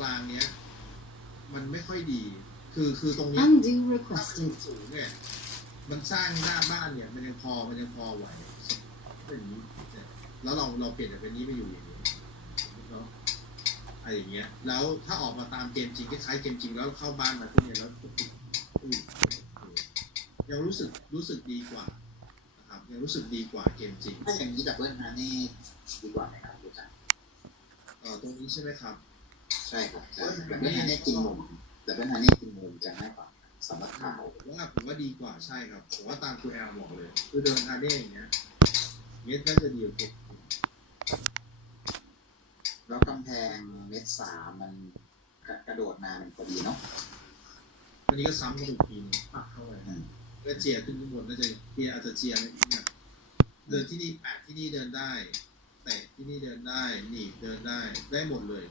กลางเนี้ย มันไม่ค่อยดี คือคือตรงเนี้ย Undo ถ้ามัน requested. สูงเนี่ย มันสร้างหน้าบ้านเนี่ย มันยังพอมันยังพอไหวเป็นอย่างนี้เนี่ยแล้วเราเราเปลี่ยนจากเป็นนี้ไปอยู่อย่างนี้เนาะอะไรอย่างเงี้ย แล้วถ้าออกมาตามเกมจริงคล้ายๆเกมจริงแล้วเข้าบ้านมาพวกเนี้ยแล้วอุ้ยยังรู้สึกรู้สึกดีกว่านะครับยังรู้สึกดีกว่าเกมจริงถ้าอย่างนี้ดับเบิลฮาร์นี่ดีกว่าไหมครับรู้จักเอ่อตรงนี้ใช่ไหมครับ ใช่ครับใช่ดับเบิลฮาร์นี่กินมุมดับเบิลฮาร์นี่กินมุมจะง่ายกว่าสำหรับข่าวผมว่าผมว่าดีกว่าใช่ครับผมว่าตามคุณแอลบอกเลย คือเดินฮาร์เด้อย่างเงี้ยเงี้ยน่าจะดีกว่าเกมแล้วกำแพงเมตรสามมันกระโดดมามันพอดีเนาะวันนี้ก็ซ้ำกันอีกทีหนึงปักเข้าไปอืมก็เจียขึ้นข้างบนน่าจะเจียอาจจะเจียไม่เนี่ยเดินที่นี่แปะที่นี่เดินได้ แต่ที่นี่เดินได้หนีบเดินได้ได้หมดเลย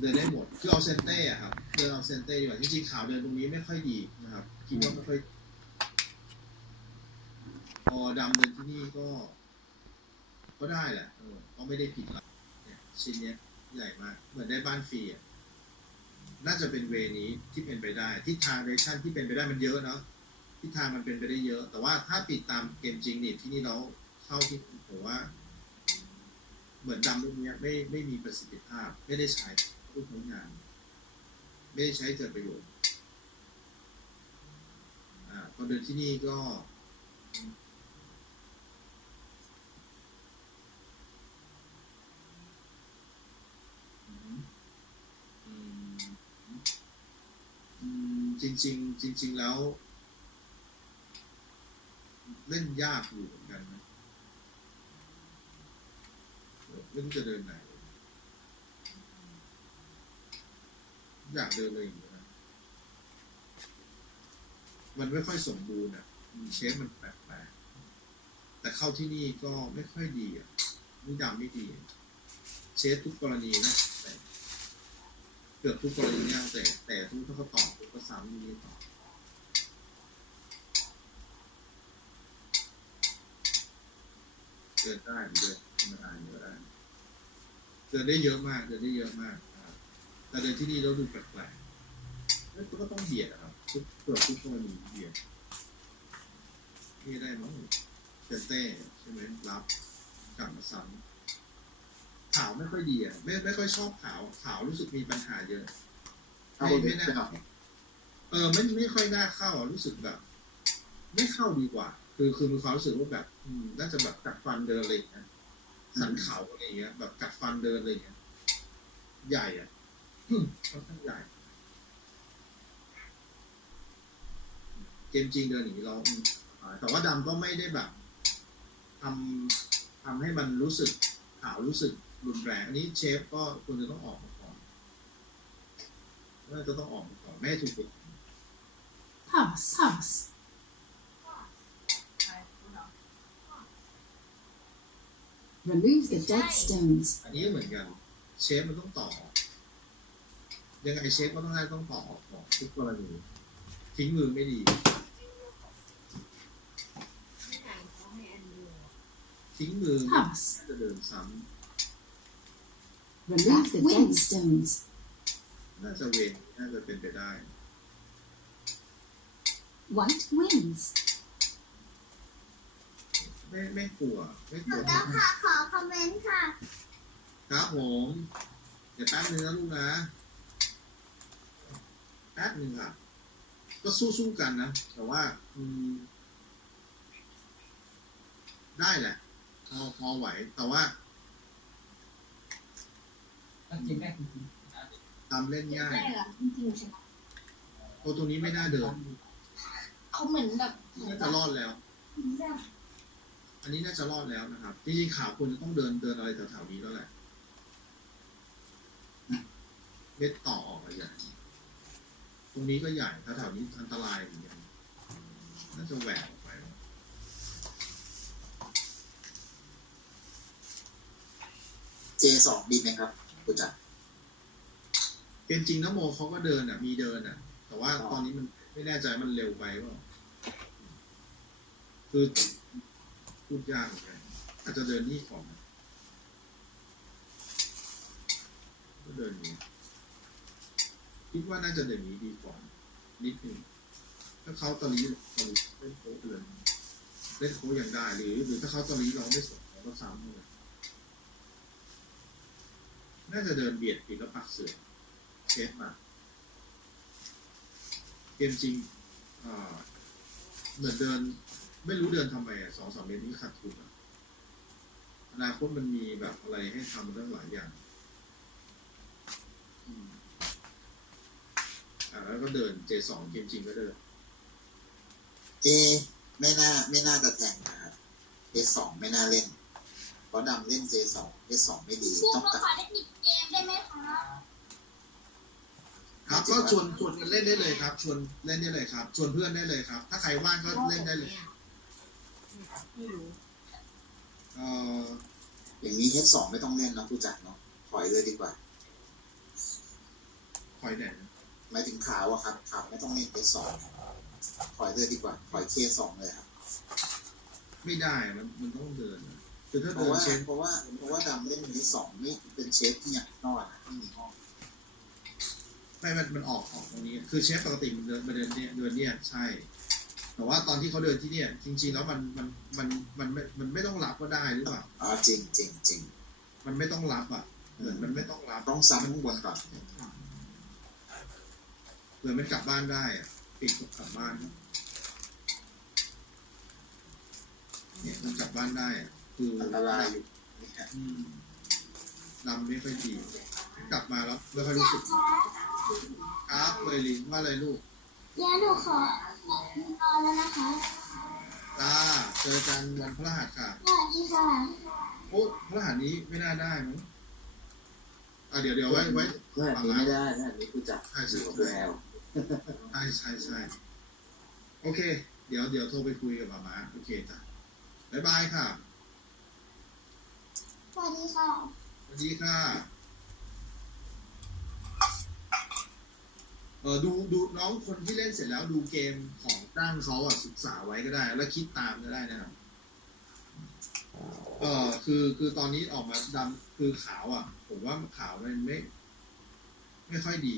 เดินได้หมด คือเอาเซนเต้อะครับ เดินเอาเซนเต้ดีกว่าจริงๆขาวเดินตรงนี้ไม่ค่อยดีนะครับ คิดว่าไม่ค่อยพอดำเดินที่นี่ก็ ก็ได้แหละเออก็ไม่ได้ผิดหรอกเนี่ยชิ้นเนี้ยใหญ่มาก เหมือนได้บ้านฟรีอะน่าจะเป็นเวนี้ที่เป็นไปได้ ทิศทางเรชั่นที่เป็นไปได้มันเยอะเนาะ ทิศทางมันเป็นไปได้เยอะ แต่ว่าถ้าปิดตามเกมจริงนี่ที่นี่เราเข้าที่ผมว่า เหมือนดำลูกเนี้ยไม่ไม่มีประสิทธิภาพ ไม่ได้ใช้ ลูกผลงาน ไม่ได้ใช้เกิดประโยชน์พอเดินที่นี่ก็อืมอืมอืมจริงๆจริง ๆ แล้ว เล่นยากอยู่เหมือนกันนะไม่รู้จะเดินไหน อยากเดินเลยอย่างนี้นะมันไม่ค่อยสมบูรณ์อะอืมเชฟมันแปลกๆแต่เข้าที่นี่ก็ไม่ค่อยดีอะนี่ดำไม่ดี เชฟทุกกรณีนะแต่เกือบทุกกรณีเนี่ยแต่แต่ทุกถ้าเขาตอบก็ซ้ำนี่ตอบเดินได้เดินธรรมดาเยอะได้เดินได้เยอะมากเดินได้เยอะมาก แต่เดินที่นี่เราดูแปลกๆแล้วก็ต้องเบียดอะครับทุกเกือบทุกกรณีเบียดนี่ได้มั้งเซนเต้ใช่ไหมรับกลับมาซ้ำขาวไม่ค่อยดีอะไม่ไม่ค่อยชอบขาวขาวรู้สึกมีปัญหาเยอะเอาไม่ไปไม่ไปน่าหน่อยเออไม่ไม่ค่อยน่าเข้าอะรู้สึกแบบ ไม่เข้าดีกว่า คือคือมีความรู้สึกว่าแบบอืมน่าจะแบบกัดฟันเดินอะไรอย่างเงี้ยสันเขาอะไรอย่างเงี้ย แบบกัดฟันเดินอะไรอย่างเงี้ยใหญ่อะ อืมค่อนข้างใหญ่เกมจริงเดินอย่างนี้เราอืมอ่าแต่ว่าดำก็ไม่ได้แบบทำทำให้มันรู้สึกขาวรู้สึกรุนแรงอันนี้เชฟก็ควรจะต้องออกมาก่อนน่าจะต้องออกมาก่อนไม่ให้ถูกกด Pass, pass. Remove the dead stones. อันนี้ก็เหมือนกัน เชฟมันต้องต่อ ยังไงเชฟก็ต้องได้ต้องต่อของทุกกรณีทิ้งมือไม่ดีทิ้งมือ Pass. จะเดินซ้ Remove the dead stones. ำน่าจะเวนน่าจะเป็นไปได้ White wins. ไม่ไม่กลัวไม่กหนูลัวต้องขอขอคอมเมนต์ค่ะ ครับผม เดี๋ยวแป๊บนึงนะลูกนะ แป๊บนึงอะ ก็สู้ๆกันนะ แต่ว่าอืมได้แหละพอพอไหว แต่ว่าจริงได้จริงทำเล่นง่ายได้เหรอจริงๆใช่ไหมโอ้ตรงนี้ไม่น่าเดินเขาเหมือนแบบน่าจะรอดแล้ว อันนี้น่าจะรอดแล้วนะครับจริงๆข่าวควรจะต้องเดินเดินอะไรแถวๆนี้แล้วแหละเม็ดต่อออกมาใหญ่ ตรงนี้ก็ใหญ่แถวๆนี้อันตรายเหมือนกันน่าจะแหวกออกไปเจสองดีไหมครับรู้จักเป็นจริงนะโมเขาก็เดินอะ มีเดินอะ แต่ว่าตอนนี้มันไม่แน่ใจมันเร็วไปว่าคือพูดยากเหมือนกันอาจจะเดินนี่ก่อนนะก็เดินอย่างนี้ คิดว่าน่าจะเดินนี้ดีกว่านิดนึงถ้าเขาตอนนี้ตอนนี้เล่นโค้ชเลยเล่นโค้ชยังได้หรือ หรือถ้าเขาตอนนี้เราไม่สนเราก็ซ้ำเลยน่าจะเดินเบียดปีแล้วปักเสือเชฟมาเกมจริงเหมือนเดิน ไม่รู้เดินทำไมสองสามเมตรนี้ขาดทุนอะอนาคตมันมีแบบอะไรให้ทำเรื่องหลายอย่าง อืมอ่าแล้วก็เดิน J2 เกมจริงก็เดินเจไม่น่าไม่น่าจะแทงนะครับเจสองไม่น่าเล่น เพราะดำเล่นเจสองเจสองไม่ดีครูต้องเราตัดขอเทคนิคเกมได้ไหมคะครับก็ชวนชวนกันเล่นได้เลยครับ ชวนเล่นได้เลยครับ ชวนเพื่อนได้เลยครับ ถ้าใครว่างก็เล่นได้เลยไม่รู้เอ่ออย่างนี้เทสสองไม่ต้องเล่นเนาะผู้จัดเนาะถอยเลยดีกว่าคอยไหนนะ หมายถึงขาวอะครับขาวไม่ต้องเล่นเทสสองถอยเลยดีกว่าถอยเคสองเลยครับไม่ได้มันมันต้องเดินนะคือถ้าเพเดิราะนว่าเชนเพราะว่าเพราะว่าดำเล่นเทสสองไม่เป็นเชฟที่อยากนอนอะไม่มีห้องไม่มันมันออกออกตรงนี้ คือเชฟปกติมันเดินมาเดินเนี่ยเดินเนี่ยใช่ แต่ว่าตอนที่เขาเดินที่เนี่ย จริง ๆ แล้วมันมันมันมันไม่มันไม่ต้องรับก็ได้หรือเปล่าอ๋อจริงจริงจริงมันไม่ต้องรับอะเหมือนมันไม่ต้องรับ ต้องซ้ำข้างบนก่อน เหมือนมันกลับบ้านได้อะปิดกลับบ้านเนี่ยมันกลับบ้านได้อะคืออันตรายอยู่นี่ฮะอืมลำไม่ค่อยดีกลับมาแล้วไม่ค่อยรู้สึกครับเลยลินว่าอะไรลูกเดี๋ยวหนูขอนอนแล้วนะคะจ้าเจอกันวันพฤหัสค่ะสวัสดีค่ะโอ้พฤหัสนี้ไม่น่าได้มั้งอะเดี๋ยวเดี๋ยวไว้ไว้เพื่อนนี้ไม่ได้เพื่อนนี้ผู้จัดใช่ใช่อยู่กับแอล ใช่ใช่ใช่โอเค เดี๋ยวเดี๋ยวโทรไปคุยกับหมามาโอเคจ้ะบ๊ายบายค่ะ สวัสดีค่ะสวัสดีค่ะเออดูดูน้องคนที่เล่นเสร็จแล้วดูเกมของตั้งเขาอะศึกษาไว้ก็ได้ แล้วคิดตามก็ได้นะครับเออคือคือตอนนี้ออกมาดำคือขาวอะ ผมว่าขาวมันไม่ ไม่ค่อยดี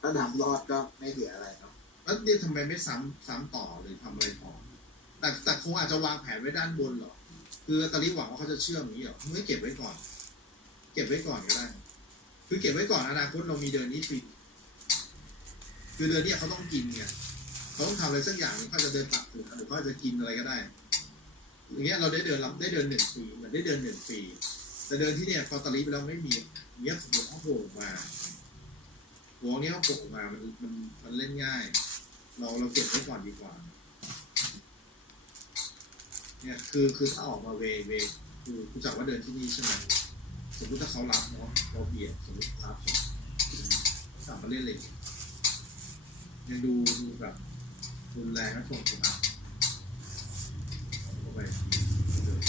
ถ้าดำรอดก็ไม่เหลืออะไรเนาะแล้วเนี่ยทำไมไม่ซ้ำซ้ำต่อหรือทำอะไรต่อแต่แต่คงอาจจะวางแผนไว้ด้านบนหรอกคือตอนนี้หวังว่าเขาจะเชื่อมอย่างนี้หรอไม่เก็บไว้ก่อน เก็บไว้ก่อนก็ได้ คือเก็บไว้ก่อนอนาคตเรามีเดือนนี้ฟรีคือเดือนนี้เขาต้องกินไงเขาต้องทำอะไรสักอย่างหนึ่งเขาจะเดินตักถึงหรือเขาจะกินอะไรก็ได้อย่างเงี้ยเราได้เดือนเราได้เดือนหนึ่งฟรีเหมือนได้เดือนหนึ่งฟรีแต่เดือนที่เนี่ยพอตอนนี้ไปแล้วไม่มีอย่างเงี้ยหัวเขาโผล่มา วเนี้เขาโผล่มา มันมันมันเล่นง่าย เราเราเก็บไว้ก่อนดีกว่า เนี่ยคือคือถ้าออกมาเวเวคือคุณจักว่าเดินที่นี่ใช่ไหมสมมติถ้าเขารับเนาะเราเบียดสมมติรับกลับมาเล่นเลยยังดูดูแบบรุนแรงนะส่งสนับเข้าไปเดิน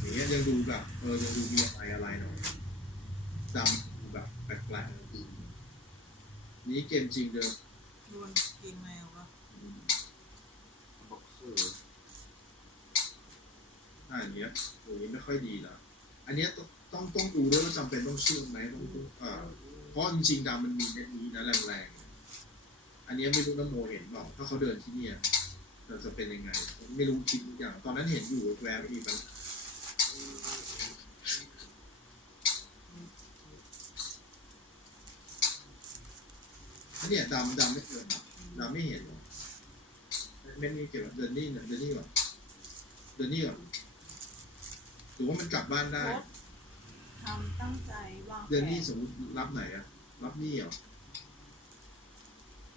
อย่างเงี้ยยังดูแบบเออยังดูมีอะไรอะไรหน่อยดำแบบแปลกๆ นี้เกมจริงเดิมโดนกินแมววะบอกคืออ่าอันเนี้ยโอ้ยไม่ค่อยดีนะอันเนี้ยต้องต้องต้องดูด้วยว่าจำเป็นต้องเชื่อมไหมต้องต้องเอ่อเพราะจริงๆดำมันมีเม็ดนี้นะแรงๆ อันเนี้ยไม่รู้น้ำโมเห็นเปล่าถ้าเขาเดินที่เนี่ยเราจะเป็นยังไง ไม่รู้คิดทุกอย่างตอนนั้นเห็นอยู่แวบๆอีกมันอัน เนี้ยดำดำไม่เกินดำไม่เห็นหรอกเม็ดนี้เก็บไว้เดินนี่เนี่ยเดินนี่ก่อนเดินนี่ก่อนหรือว่ามันกลับบ้านได้รถทำตั้งใจวางแผเดินนี่สมมติรับไหนอะรับนี่เหรอ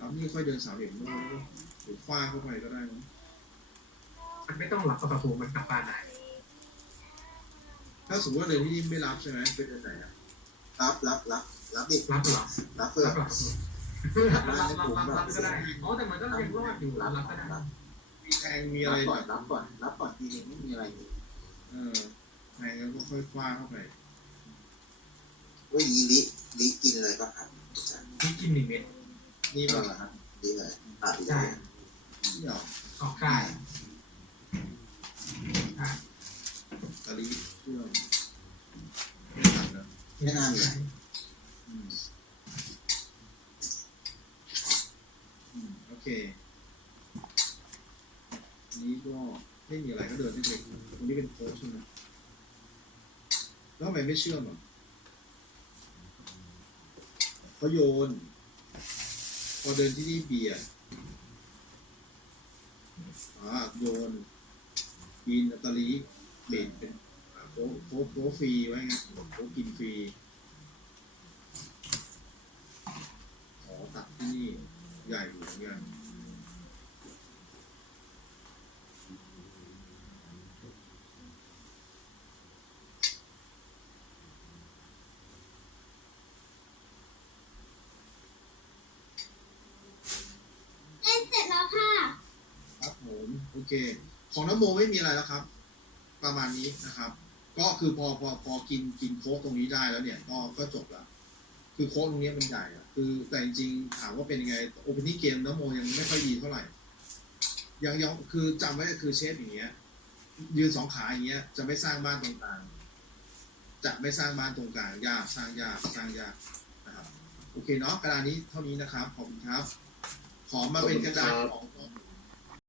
รับนี่ค่อยเดินสามเหลี่ยมโน้นหรือคว้าเข้าไปก็ได้มั้งมันไม่ต้องหลับประตูมันกลับบ้านได้ถ้าสมมติว่าเดินที่นี่ไม่รับใช่ไหมไปเดินไหนอะรับรับรับรับดิรับหรอรับเพื่อรับห รอรับรับรับรับก็ได้อ๋อแต่มันก็ยังรอดอยู่รับรับก็ได้รับมีแทงมีอะไรก่แบอนบรับก่อนรับก่อนทีนึงไม่มีอะไรอยู่เออแทงแล้วก็ค่อยคว้าเข้าไปเว้ยนี้ลิลิกินเลยก็ครับผู้จัดที่กินหนึ่งเม็ดนี่นี่มัมันนครับดีเลยตัดเลใช่ยนี่เหรอออกค่ายตะลิเชื่อมไม่ทันนะไม่น่ามีอืม ไม่มีอะไรก็เดินเฉยๆตรงนี้เป็น โค้ชใช่ไหมแล้วทำไมไม่เชื่อมอะเขาโยน พอเดินที่นี่เบียร์อ่าโยนกินอัตตาลีเปลี่ยนเป็นโค้ชโค้ชโค้ชฟรีไว้ไงโคกินฟรีขอตัดที่นี่ใหญ่อยู่เหมือนกันเล่นเสร็จแล้วค่ะ ครับผมโอ เค ของน้ำโมไม่มีอะไรแล้วครับ ประมาณนี้นะครับ ก็คือพอพอพอกินกินโค้กตรงนี้ได้แล้วเนี่ยก็ก็จบละคือโค้กตรงนี้มันใหญ่อะคือแต่จริงๆถามว่าเป็นยังไงโอเพนนิ่งเกมน้ำโมยังไม่ค่อยดีเท่าไหร่ยังยังคือจำไว้คือเชฟอย่างเงี้ย ยืนสองขาอย่างเงี้ย จะไม่สร้างบ้านตรงกลางจะไม่สร้างบ้านตรงกลางยากสร้างยากสร้างยากนะครับ โอเคเนาะกระดานนี้เท่านี้นะครับ ขอบคุณครับ ขอมาเป็นกระดานของ